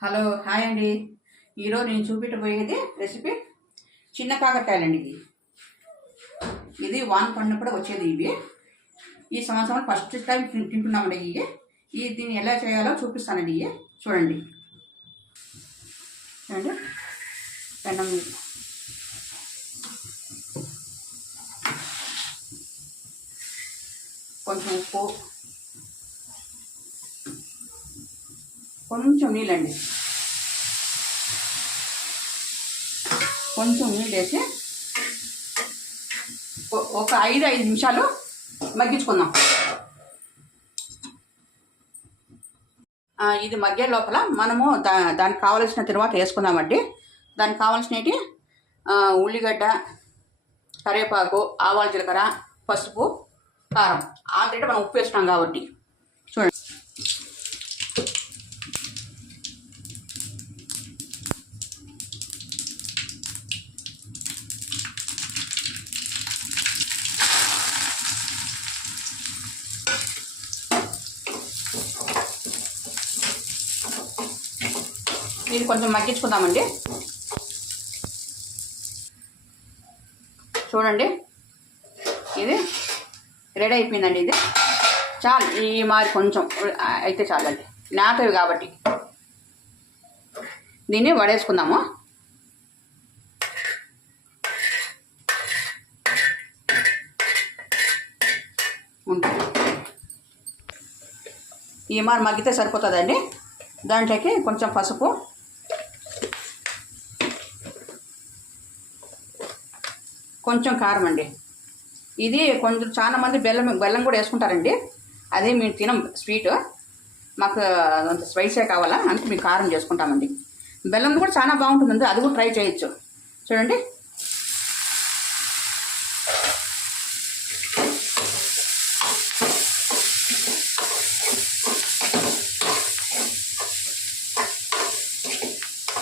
Hello hi అండి. ఈరోజు నేను చూపించబోయేది రెసిపీ చిన్న కాకరకాయలండి. ఇది వాన పడినప్పుడు వచ్చేది. ఇవి ఈ సంవత్సరం ఫస్ట్ టైం తింటున్నామండి. దీన్ని ఎలా చేయాలో చూపిస్తానండి. చూడండి చూడండి. పెనం కొంచెం ఉప్పు, కొంచెం నీళ్ళండి, కొంచెం నీళ్ళు వేసి ఒక 5 నిమిషాలు మగ్గించుకుందాం. ఇది మగ్గే లోపల మనము దానికి కావలసిన తర్వాత వేసుకుందామండి. దానికి కావాల్సినవి ఉల్లిగడ్డ, కరివేపాకు, ఆవాల జీలకర్ర, పసుపు, కారం. ఆల్రెడీ మనం ఉప్పు వేస్తున్నాం కాబట్టి చూడండి. ఇది కొంచెం మగ్గించుకుందామండి. చూడండి, ఇది రెడీ అయిపోయిందండి. ఇది చాలు, ఈ మాది కొంచెం అయితే చాలండి, నాటవి కాబట్టి. దీన్ని వడేసుకుందాము. ఈ మారి మగ్గితే సరిపోతుందండి. దాంట్లోకి కొంచెం పసుపు, కొంచెం కారం అండి. ఇది కొంచెం చాలా మంది బెల్లం కూడా వేసుకుంటారండి. అదే మేము తినం స్వీట్, మాకు అంత స్పైసే కావాలా అంటే మేము కారం చేసుకుంటామండి. బెల్లం కూడా చాలా బాగుంటుందండి, అది కూడా ట్రై చేయొచ్చు. చూడండి,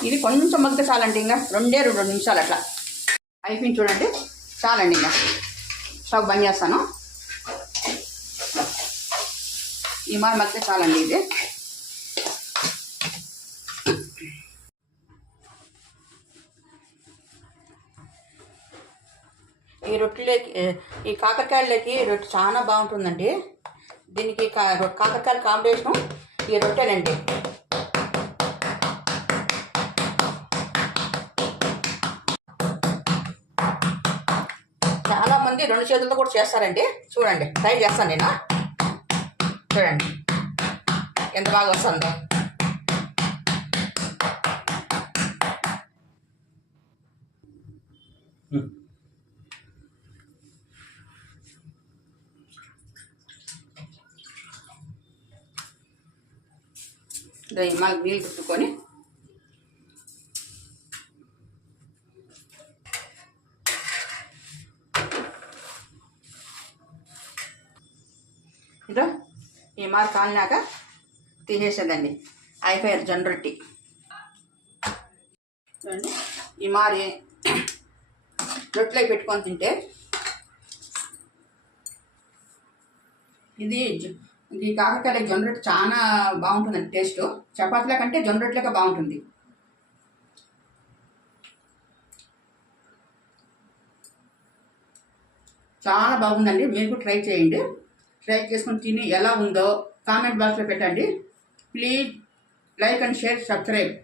ఇది కొంచెం మగ్గితే చాలండి. ఇంకా 2 నిమిషాలు అట్లా అయిపోయింది. చూడండి, చాలండి. ఇంకా స్టవ్ బంద్ చేస్తాను. ఈ మారి మగ్గితే చాలండి. ఇది ఈ రొట్టెలోకి, ఈ కాకరకాయలకి రొట్టె చాలా బాగుంటుందండి. దీనికి కాకరకాయల కాంబినేషను ఈ రొట్టెలండి. చాలా మంది 2 చేతులతో కూడా చేస్తారండి. చూడండి, ట్రై చేస్తాను నేను. చూడండి ఎంత బాగా వస్తుందో. మాకు నీళ్ళు రుద్దుకొని ఇదో ఈ మారి కాలినాక తీసేసేదండి. అయిపోయారు జొన్న రొట్టి. చూడండి, ఈ మారి రొట్టెలో పెట్టుకొని తింటే ఇది కాకరకాయ జొన్న రొట్టె చాలా బాగుంటుందండి. టేస్ట్ చపాతీల కంటే జొన్న రొట్టెలకే బాగుంటుంది. చాలా బాగుందండి. మీరు కూడా ట్రై చేయండి. ట్రై చేసుకొని తిని ఎలా ఉందో కామెంట్ బాక్స్లో పెట్టండి. Please like and share, subscribe.